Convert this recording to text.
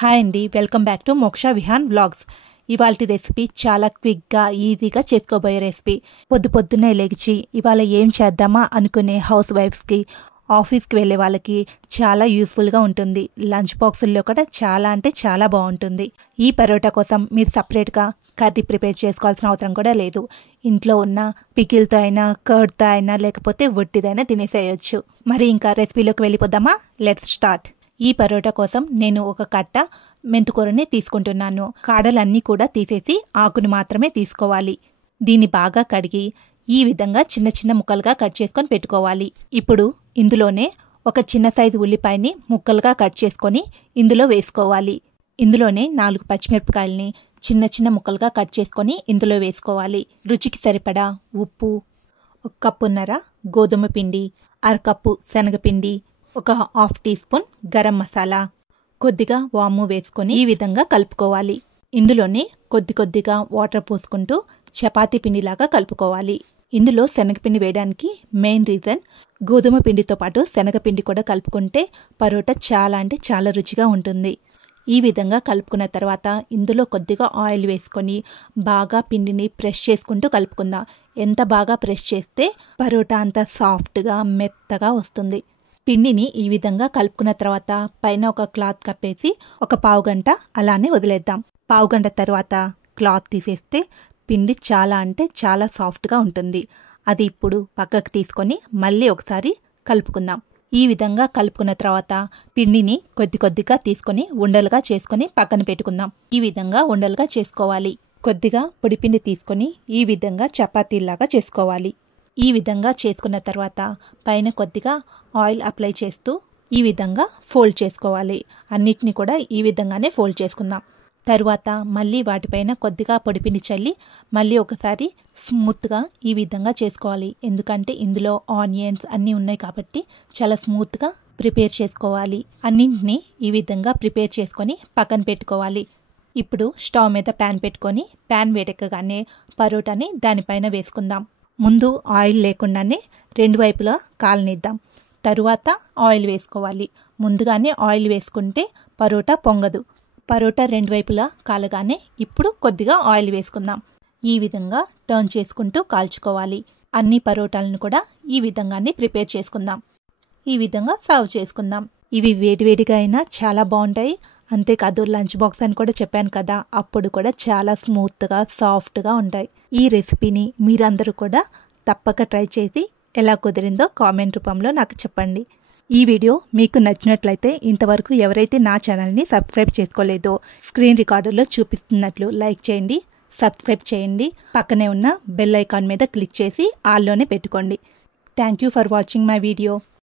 Hi అండి, welcome back to మోక్ష Vihaan vlogs. ఇవాళ రెసిపీ చాలా క్విక్గా ఈజీగా చేసుకోబోయే రెసిపీ. పొద్దున్నే లేచి ఇవాళ ఏం చేద్దామా అనుకునే హౌస్ వైఫ్స్కి, ఆఫీస్కి వెళ్ళే వాళ్ళకి చాలా యూస్ఫుల్గా ఉంటుంది. లంచ్ బాక్సుల్లో కూడా చాలా అంటే చాలా బాగుంటుంది. ఈ పరోటా కోసం మీరు సపరేట్గా కర్రీ ప్రిపేర్ చేసుకోవాల్సిన అవసరం కూడా లేదు. ఇంట్లో ఉన్న పికిల్తో అయినా, కర్డ్తో అయినా, లేకపోతే వట్టిదైనా తినేసేయచ్చు. మరి ఇంకా రెసిపీలోకి వెళ్ళిపోదామా? Let's start. ఈ పరోటా కోసం నేను ఒక కట్ట మెంతుకూరని తీసుకుంటున్నాను. కాడలన్నీ కూడా తీసేసి ఆకుని మాత్రమే తీసుకోవాలి. దీన్ని బాగా కడిగి ఈ విధంగా చిన్న చిన్న ముక్కలుగా కట్ చేసుకొని పెట్టుకోవాలి. ఇప్పుడు ఇందులోనే ఒక చిన్న సైజు ఉల్లిపాయని ముక్కలుగా కట్ చేసుకొని ఇందులో వేసుకోవాలి. ఇందులోనే 4 పచ్చిమిరపకాయలని చిన్న చిన్న ముక్కలుగా కట్ చేసుకొని ఇందులో వేసుకోవాలి. రుచికి సరిపడా ఉప్పు, 1 కప్పున్నర గోధుమ పిండి, 1/2 కప్పు శనగపిండి, ఒక 1/2 టీ స్పూన్ గరం మసాలా, కొద్దిగా వాము వేసుకొని ఈ విధంగా కలుపుకోవాలి. ఇందులోనే కొద్దిగా వాటర్ పోసుకుంటూ చపాతీ పిండిలాగా కలుపుకోవాలి. ఇందులో శనగపిండి వేయడానికి మెయిన్ రీజన్, గోధుమ పిండితో పాటు శనగపిండి కూడా కలుపుకుంటే పరోటా చాలా అంటే చాలా రుచిగా ఉంటుంది. ఈ విధంగా కలుపుకున్న తర్వాత ఇందులో కొద్దిగా ఆయిల్ వేసుకొని బాగా పిండిని ప్రెస్ చేసుకుంటూ కలుపుకుందాం. ఎంత బాగా ప్రెస్ చేస్తే పరోటా అంత సాఫ్ట్గా మెత్తగా వస్తుంది. పిండిని ఈ విధంగా కలుపుకున్న తర్వాత పైన ఒక క్లాత్ కప్పేసి ఒక పావు గంట అలానే వదిలేద్దాం. పావు గంట తర్వాత క్లాత్ తీసేస్తే పిండి చాలా అంటే చాలా సాఫ్ట్గా ఉంటుంది. అది ఇప్పుడు పక్కకు తీసుకొని మళ్ళీ ఒకసారి కలుపుకుందాం. ఈ విధంగా కలుపుకున్న తర్వాత పిండిని కొద్దిగా తీసుకొని ఉండలుగా చేసుకొని పక్కన పెట్టుకుందాం. ఈ విధంగా ఉండలుగా చేసుకోవాలి. కొద్దిగా పొడిపిండి తీసుకొని ఈ విధంగా చపాతీలాగా చేసుకోవాలి. ఈ విధంగా చేసుకున్న తర్వాత పైన కొద్దిగా ఆయిల్ అప్లై చేస్తూ ఈ విధంగా ఫోల్డ్ చేసుకోవాలి. అన్నిటిని కూడా ఈ విధంగానే ఫోల్డ్ చేసుకుందాం. తరువాత మళ్ళీ వాటిపైన కొద్దిగా పొడిపిండి చల్లి మళ్ళీ ఒకసారి స్మూత్గా ఈ విధంగా చేసుకోవాలి. ఎందుకంటే ఇందులో ఆనియన్స్ అన్నీ ఉన్నాయి కాబట్టి చాలా స్మూత్గా ప్రిపేర్ చేసుకోవాలి. అన్నింటినీ ఈ విధంగా ప్రిపేర్ చేసుకొని పక్కన పెట్టుకోవాలి. ఇప్పుడు స్టవ్ మీద ప్యాన్ పెట్టుకొని ప్యాన్ వేడెక్కగానే పరోటాని దానిపైన వేసుకుందాం. ముందు ఆయిల్ లేకుండానే 2 వైపులా కాలనిద్దాం. తరువాత ఆయిల్ వేసుకోవాలి. ముందుగానే ఆయిల్ వేసుకుంటే పరోటా పొంగదు. పరోటా 2 వైపులా కాలగానే ఇప్పుడు కొద్దిగా ఆయిల్ వేసుకుందాం. ఈ విధంగా టర్న్ చేసుకుంటూ కాల్చుకోవాలి. అన్ని పరోటాలను కూడా ఈ విధంగానే ప్రిపేర్ చేసుకుందాం. ఈ విధంగా సర్వ్ చేసుకుందాం. ఇవి వేడివేడిగా అయినా చాలా బాగుంటాయి. అంతేకాదు లంచ్ బాక్స్ అని కూడా చెప్పాను కదా, అప్పుడు కూడా చాలా స్మూత్గా సాఫ్ట్గా ఉంటాయి. ఈ రెసిపీని మీరందరూ కూడా తప్పక ట్రై చేసి ఎలా కుదిరిందో కామెంట్ రూపంలో నాకు చెప్పండి. ఈ వీడియో మీకు నచ్చినట్లయితే ఇంతవరకు ఎవరైతే నా ఛానల్ని సబ్స్క్రైబ్ చేసుకోలేదో స్క్రీన్ రికార్డర్లో చూపిస్తున్నట్లు లైక్ చేయండి, సబ్స్క్రైబ్ చేయండి. పక్కనే ఉన్న బెల్ ఐకాన్ మీద క్లిక్ చేసి ఆల్లోనే పెట్టుకోండి. Thank you for watching my video.